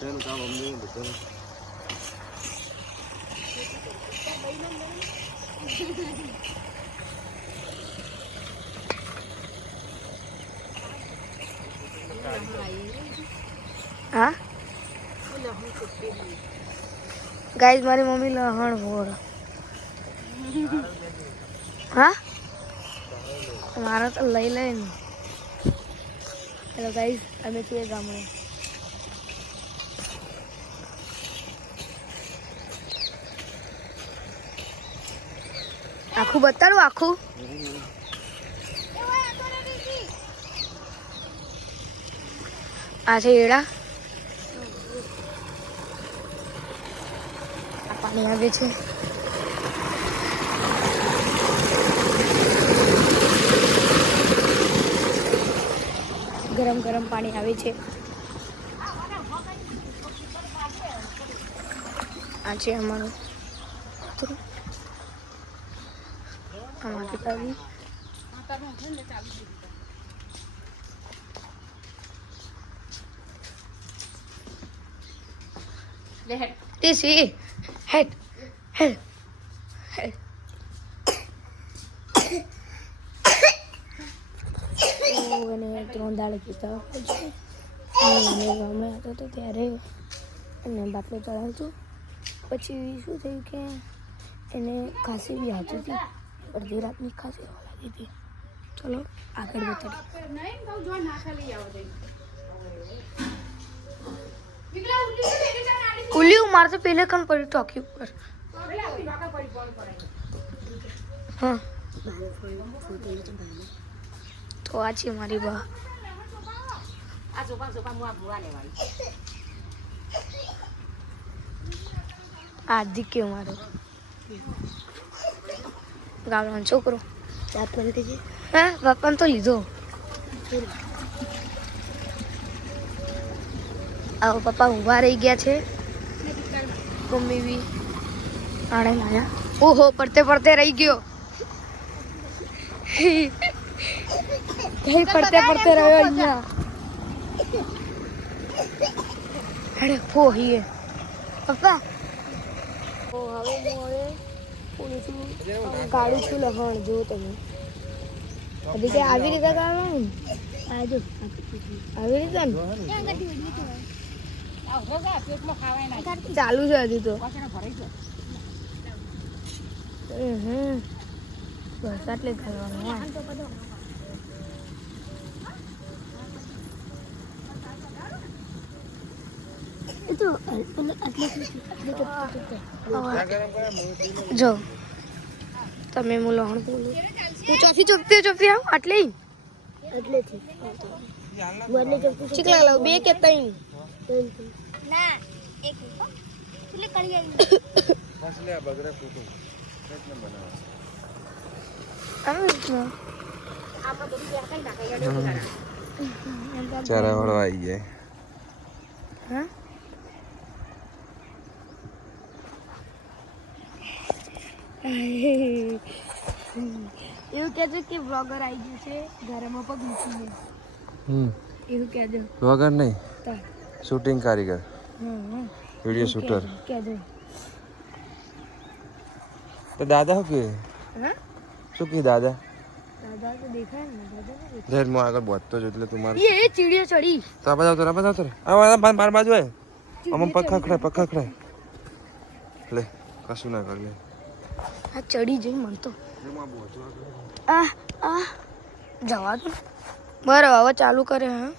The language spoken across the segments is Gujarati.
બધાનું કામ અમને બધાનું હા ગાઈઝ મારી મમ્મી લહણ હોળ હા મારા તો લઈ લે ને હેલો ગાઈઝ અમે છીએ ગામડે. આખું બતાડું, આખું? આ છે એડા પાણી આવે છે. ગરમ ગરમ પાણી આવે છે. આ છે અમારું. આમાં પિતાજી This is head, head, head. તો ત્રણ દાડે પીતા અને હતો તો ત્યારે એને બાટલો ચડાવતો પછી શું થયું કે એને ખાંસી બી આવતી હતી અડધી રાતની ખાંસી આવવા લાગી હતી ચલો આગળ બતાડીએ ઉલ્યું મારે તો પહેલે કણ પડ્યું ટોકી ઉપર. હા. તો આ છે મારી બા. હાર્દિક કે મારો. ગામનો છોકરો. ચાર પડી છે હા પપ્પાને તો લીધો. આવો પપ્પા ઊભા રહી ગયા છે. મમ્મી બી. આણે લાયા ઓહો પડતે પડતે રહી ગયો. કઈ પડતે પડતે રહ્યો અહીંયા. અરે ફોહીએ પપ્પા ઓ હવે હું હવે પૂરું છું. લખણ જો તમે. હજી કે આવી રીતે કાઢવાનું આવી રીતે ચાલુ છે હજી તો. હમ બસ આટલે હા એ તો આટલે જો તમે હું લહણ બોલું હું ચોથી ચોપતી ચોપતી આવું? આટલે એટલેથી ચીકલા લાવ. બે કે ત્રણ. ના એક એટલે કરી ફસલે આ બગડે કૂટું એટલે બનાવે ચારા વાળો આવી જાય હા? એવું કહેજો કે બ્લોગર આવી ગયું છે ઘરમાં પગ મૂકીને હમ. એવું કહેજો. વગર નહીં? તો શૂટિંગ કારીગર. હમ હમ વીડિયો શૂટર. કહેજો તો દાદા શું કે હા? શું કે દાદા? દાદા તો દેખાય ને દાદા ના દેખાય. ધેર હું આગળ વધતો જ એટલે તું મારે એ એ ચીડીઓ ચડી. તો આ બધા આ બધા ઉતર આ મારા મારા બાજુ હે આમાં પગ ખખડે પગ ખખડે લે કશું ના કર લે. આ ચડી જઈ મન તો. આ આ જવા દો. બરાબર હવે ચાલુ કરે હા.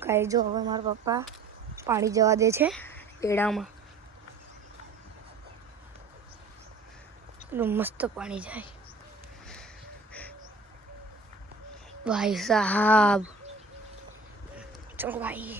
કાંઈ જો હવે મારા પપ્પા પાણી જવા દે છે એડામાં એટલું મસ્ત પાણી જાય. ભાઈ સાહેબ. ચલો ભાઈ.